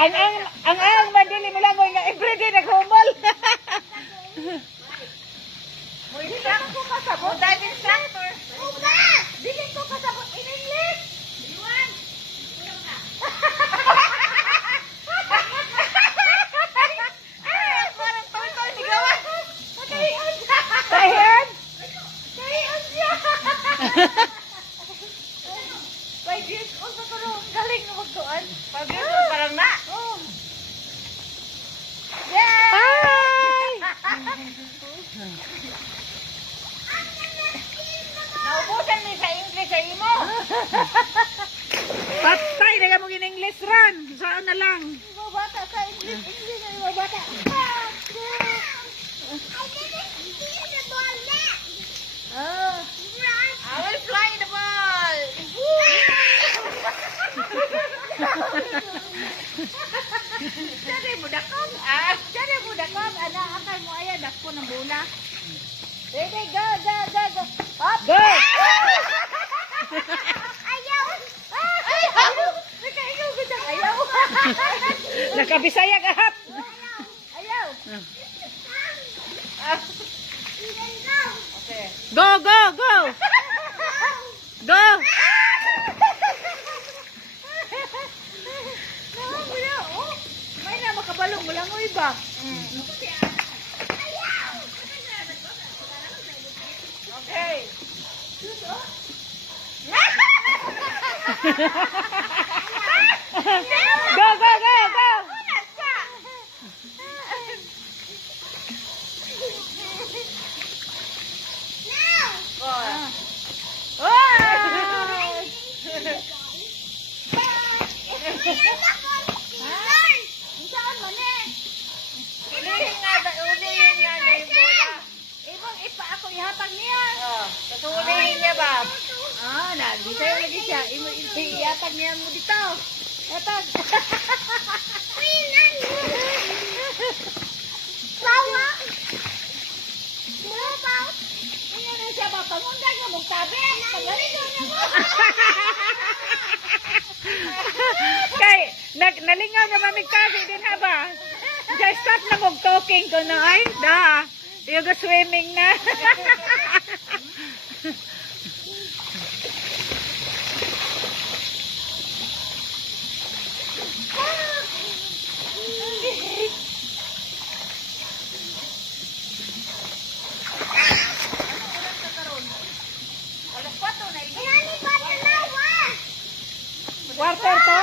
ang madili mo lang nga everyday naghumol. Mo isang ko kasabot. Dive instructor. Uga! Dili ko kasabot in English. Iwan. Parang toy-toy ligawan. Kahiyan siya. Kahiyan? Kahiyan siya. 5 years old na pero galing na magtuan. 5 years old parang na. Oh. Yeah! Hi! Naubusan mo sa English sa imo. Patay na ka mo in-English run. Saan na lang? Imo bata sa English na imo bata. Oh. I will fly the ball. Jadi budakon. Jadi budakon. Ana akay mo aya dako ng bola. Ready, go, go, go, go. Up. Go! Ayaw. Ayaw. Nakayaw ko dyan. Ayaw. Nakabisaya ka hap. Ayaw. Okay. Go, go, go! Go! May na makabalong mo lang o iba. Okay. Go, go, go, go! Ihatag niya. Kasulihin niya ba? Di sa'yo lagi siya. Ihatag niya mo dito. Ihatag. Sawa. Bubaw. Tingnan na siya ba? Pangundag na mong tabi. Pagalido na mo. Kay, nalingaw na mamigtabi din ha ba? Kaya stop na mong talking ko na. Ay, da. Yung swimming na. Quarter to?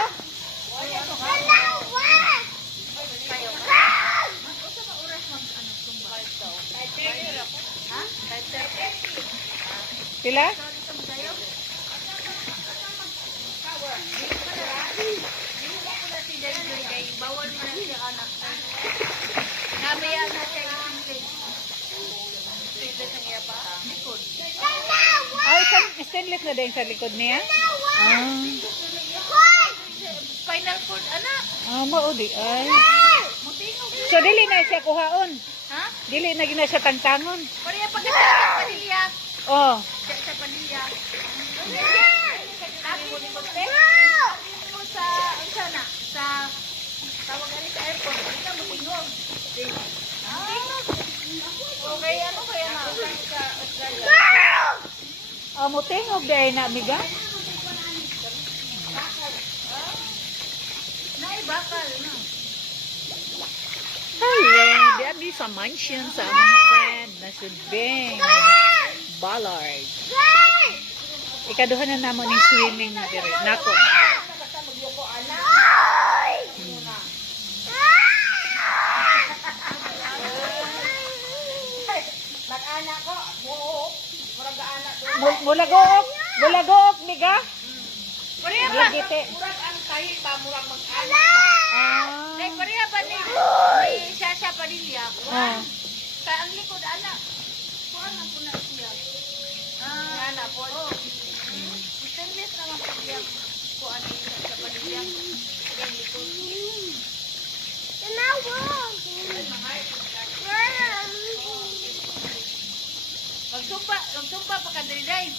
Pila? Bawal mo na siya anak. Nabaya na siya yung stainless ang iya pa. Likod. Ay, stainless na din sa likod niya? Final cord, anak. Maudi ay. Mutingog. So, dili na siya kuhaon? Ha? Dili na gina siya tangtangon? Pariya pag sa panilya. Oh. Sa panilya. Sabi mo ni Pagpe. Mo sa, sana, sa, tawag rin sa airport. Ito, mutingog. Mutingog. Okay, ano kaya na? Sa Australia. Mutingog dahil na, amiga? Naibakal, no? Hello, diyan di sa mansion sa among friend na si Bing Ballard. Ikaduha na naman yung swimming na dire. Nako. Mag-anak ko, buo. Murag anak doon. Bulagook, miga? Pariya ba? Lagite. Murag ang tahi pa, murag mag-anak ba? Ay, pariya ba ni Sasha Padilla? Sa ang likod, anak. Kuhaan na po na siya. Anak po. Stainless naman po siya. Kuhaan na siya sa Padilla. Ang likod. Magsumpa pa ka, Dali.